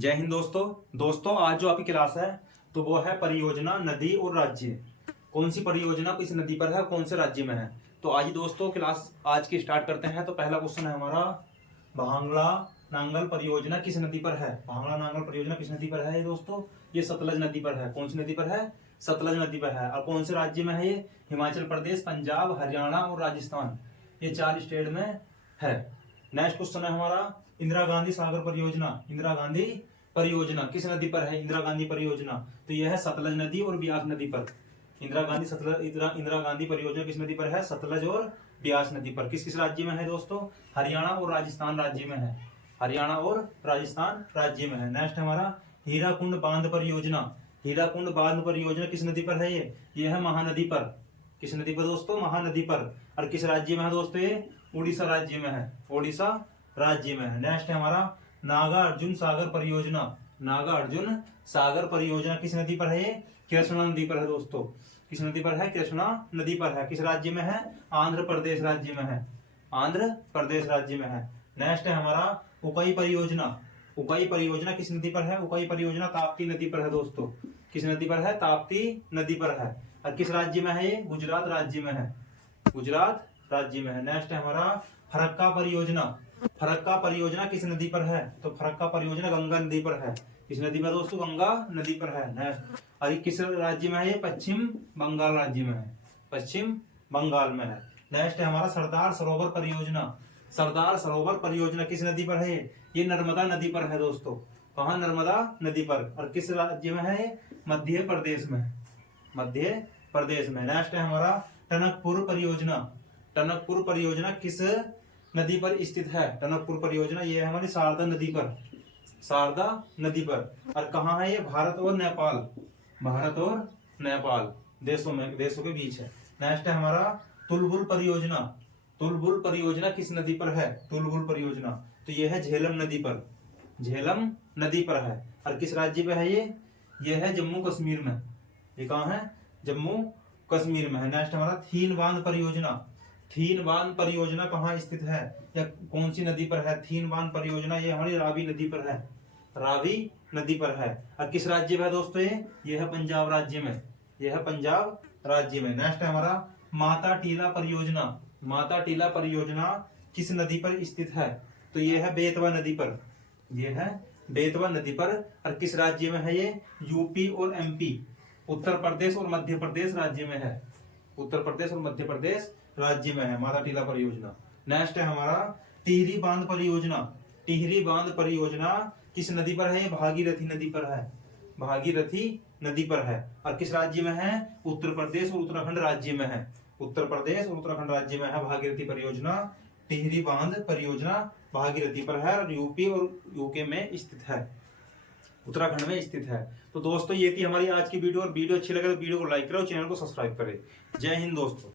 जय हिंद दोस्तों आज जो आपकी क्लास है तो वो है परियोजना नदी और राज्य। कौन सी परियोजना किस नदी पर है, कौन से राज्य में है। तो आज दोस्तों क्लास आज की स्टार्ट करते हैं। तो पहला क्वेश्चन है हमारा, भांगड़ा नांगल परियोजना किस नदी पर है। भांगड़ा नांगल परियोजना किस नदी पर है ये दोस्तों, ये सतलज नदी पर है। कौन सी नदी पर है, सतलज नदी पर है। और कौन से राज्य में है ये, हिमाचल प्रदेश, पंजाब, हरियाणा और राजस्थान, ये 4 स्टेट में है। नेक्स्ट क्वेश्चन है हमारा, इंदिरा गांधी सागर परियोजना। इंदिरा गांधी परियोजना किस नदी पर है, इंदिरा गांधी परियोजना, तो यह है सतलज नदी और ब्यास नदी पर। इंदिरा गांधी परियोजना किस नदी पर है, सतलज और ब्यास नदी पर। किस किस राज्य में है दोस्तों, हरियाणा और राजस्थान राज्य में है। हरियाणा और राजस्थान राज्य में है। नेक्स्ट हमारा, हीराकुंड बांध परियोजना। हीराकुंड बांध परियोजना किस नदी पर है, ये है महानदी पर। किस नदी पर दोस्तों, महानदी पर। और किस राज्य में है दोस्तों, ये उड़ीसा राज्य में है। उड़ीसा राज्य में है। नेक्स्ट है हमारा, नागा अर्जुन सागर परियोजना। नागा अर्जुन सागर परियोजना किस नदी पर है, ये कृष्णा नदी पर है दोस्तों। किस नदी पर है, कृष्णा नदी पर है। किस राज्य में है, आंध्र प्रदेश राज्य में है। आंध्र प्रदेश राज्य में है। नेक्स्ट है हमारा, उकाई परियोजना। उकाई परियोजना किस नदी पर है, उकाई परियोजना ताप्ती नदी पर है दोस्तों। किस नदी पर है, ताप्ती नदी पर है। और किस राज्य में है ये, गुजरात राज्य में है। गुजरात राज्य में है। नेक्स्ट है हमारा, फरक्का परियोजना। फरक्का परियोजना किस नदी पर है, तो फरक्का परियोजना गंगा नदी पर है। किस नदी पर दोस्तों, गंगा नदी पर है। नेक्स्ट, और किस राज्य में है ये, पश्चिम बंगाल राज्य में है। पश्चिम बंगाल में है। नेक्स्ट है हमारा, सरदार सरोवर परियोजना। सरदार सरोवर परियोजना किस नदी पर है, ये नर्मदा नदी पर है दोस्तों। कहाँ, नर्मदा नदी पर। और किस राज्य में है, मध्य प्रदेश में। मध्य प्रदेश में। नेक्स्ट है हमारा, टनकपुर परियोजना। टनकपुर परियोजना किस नदी पर स्थित है, टनकपुर परियोजना ये है हमारी शारदा नदी पर। शारदा नदी पर। और कहाँ है ये, भारत और नेपाल। भारत और नेपाल देशों के बीच है। नेक्स्ट है हमारा, तुलबुल परियोजना। तुलबुल परियोजना किस नदी पर है, तुलबुल परियोजना, तो ये है झेलम नदी पर। झेलम नदी पर है। और किस राज्य पे है ये है जम्मू कश्मीर में। ये कहाँ है, जम्मू कश्मीर में है। नेक्स्ट हमारा, थीन बांध परियोजना। थीन बांध परियोजना कहाँ स्थित है, या कौन सी नदी पर है। थीन बांध परियोजना ये हमारी रावी नदी पर है। रावी नदी पर है। और किस राज्य में है दोस्तों, ये है पंजाब राज्य में। ये है पंजाब राज्य में। नेक्स्ट है हमारा, माता टीला परियोजना। माता टीला परियोजना किस नदी पर स्थित है, तो ये है बेतवा नदी पर। ये है बेतवा नदी पर। और किस राज्य में है ये, यूपी और एमपी, उत्तर प्रदेश और मध्य प्रदेश राज्य में है। उत्तर प्रदेश और मध्य प्रदेश राज्य में है माता टीला परियोजना। नेक्स्ट है हमारा, टिहरी बांध परियोजना। टिहरी बांध परियोजना किस नदी पर है, भागीरथी नदी पर है। भागीरथी नदी पर है। और किस राज्य में है, उत्तर प्रदेश और उत्तराखंड राज्य में है। उत्तर प्रदेश और उत्तराखंड राज्य में है भागीरथी परियोजना। टिहरी बांध परियोजना भागीरथी पर है और यूपी और यूके में स्थित है, उत्तराखंड में स्थित है। तो दोस्तों ये थी हमारी आज की वीडियो। और वीडियो अच्छी लगे तो वीडियो को लाइक करें और चैनल को सब्सक्राइब करें। जय हिंद दोस्तों।